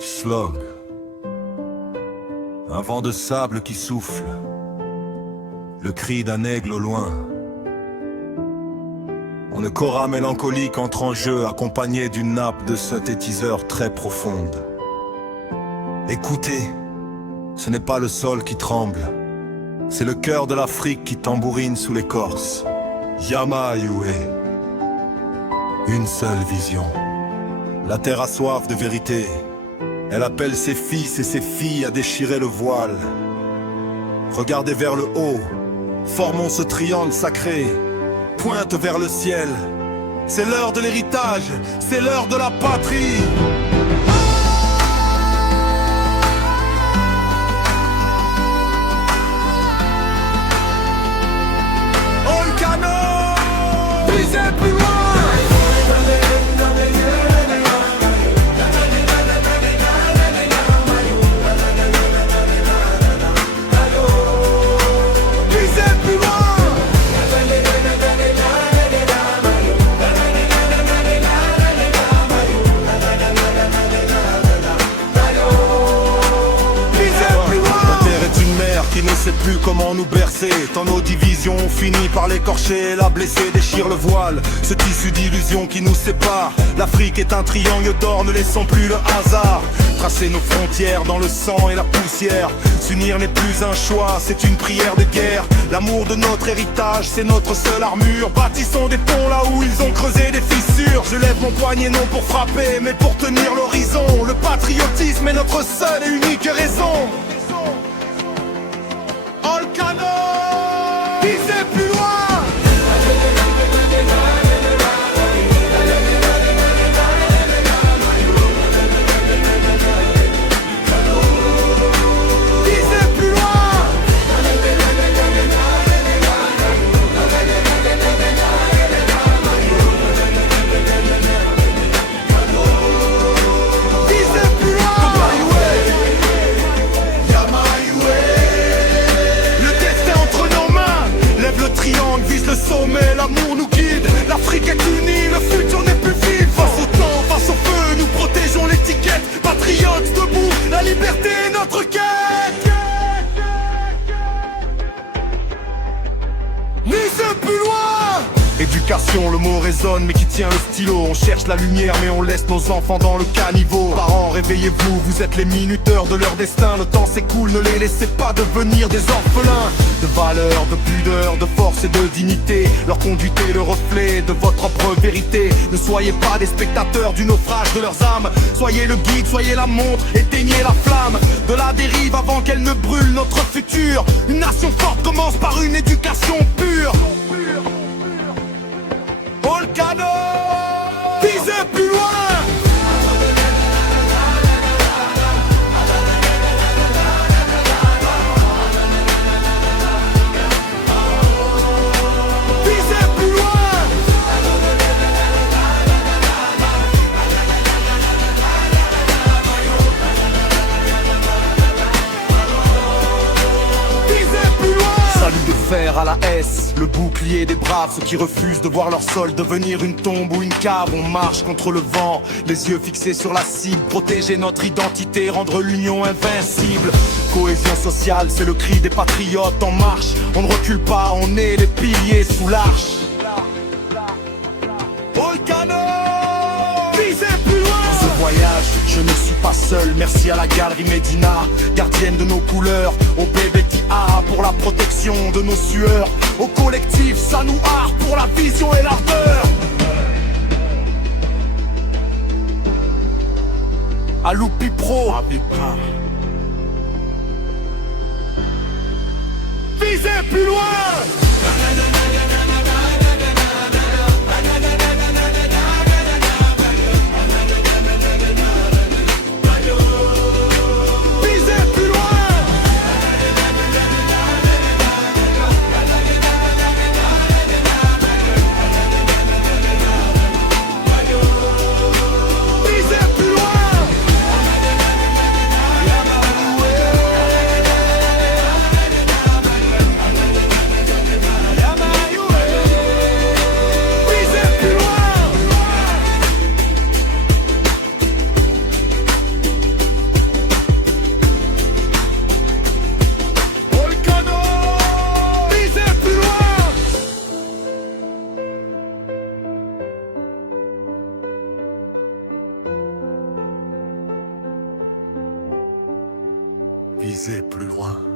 Slog. Un vent de sable qui souffle. Le cri d'un aigle au loin. Une cora mélancolique entre en jeu, accompagnée d'une nappe de synthétiseurs très profonde. Écoutez, ce n'est pas le sol qui tremble, c'est le cœur de l'Afrique qui tambourine sous l'écorce. Yama-Yue. Une seule vision. La terre a soif de vérité. Elle appelle ses fils et ses filles à déchirer le voile. Regardez vers le haut, formons ce triangle sacré. Pointe vers le ciel. C'est l'heure de l'héritage, c'est l'heure de la patrie. Volcano, visez plus loin. Qui ne sait plus comment nous bercer. Tant nos divisions ont fini par l'écorcher. La blessée déchire le voile, ce tissu d'illusions qui nous sépare. L'Afrique est un triangle d'or, ne laissons plus le hasard tracer nos frontières dans le sang et la poussière. S'unir n'est plus un choix, c'est une prière de guerre. L'amour de notre héritage, c'est notre seule armure. Bâtissons des ponts là où ils ont creusé des fissures. Je lève mon poignet non pour frapper, mais pour tenir l'horizon. Le patriotisme est notre seule et unique raison. Volcano, visez plus loin. Visez plus loin. Visez plus loin. Le triangle vise le sommet, l'amour nous guide. L'Afrique est unie, le futur n'est plus vide. Face au temps, face au feu, nous protégeons l'étiquette. Patriotes debout, la liberté est notre quête. Misez plus loin. Éducation, le mot résonne mais qui tient le stylo. On cherche la lumière mais on laisse nos enfants dans le caniveau. Parents, réveillez-vous, vous êtes les minuteurs de leur destin. Le temps s'écoule, ne les laissez pas devenir des orphelins. De valeur, de pudeur, de force et de dignité. Leur conduite est le reflet de votre propre vérité. Ne soyez pas des spectateurs du naufrage de leurs âmes. Soyez le guide, soyez la montre, éteignez la flamme de la dérive avant qu'elle ne brûle notre futur. Une nation forte commence par une éducation pure. Volcano, visez plus loin. À la S, le bouclier des braves, ceux qui refusent de voir leur sol devenir une tombe ou une cave. On marche contre le vent, les yeux fixés sur la cible. Protéger notre identité, rendre l'union invincible. Cohésion sociale, c'est le cri des patriotes en marche. On ne recule pas, on est les piliers sous l'arche. Volcano, visez plus loin. Dans ce voyage, je ne suis pas seul. Merci à la galerie Médina, gardienne de nos couleurs. Au PBTA pour la protection de nos sueurs. Au collectif Sanouar pour la vision et l'ardeur. À Loupi Pro, visez plus loin. Yama. viser plus loin.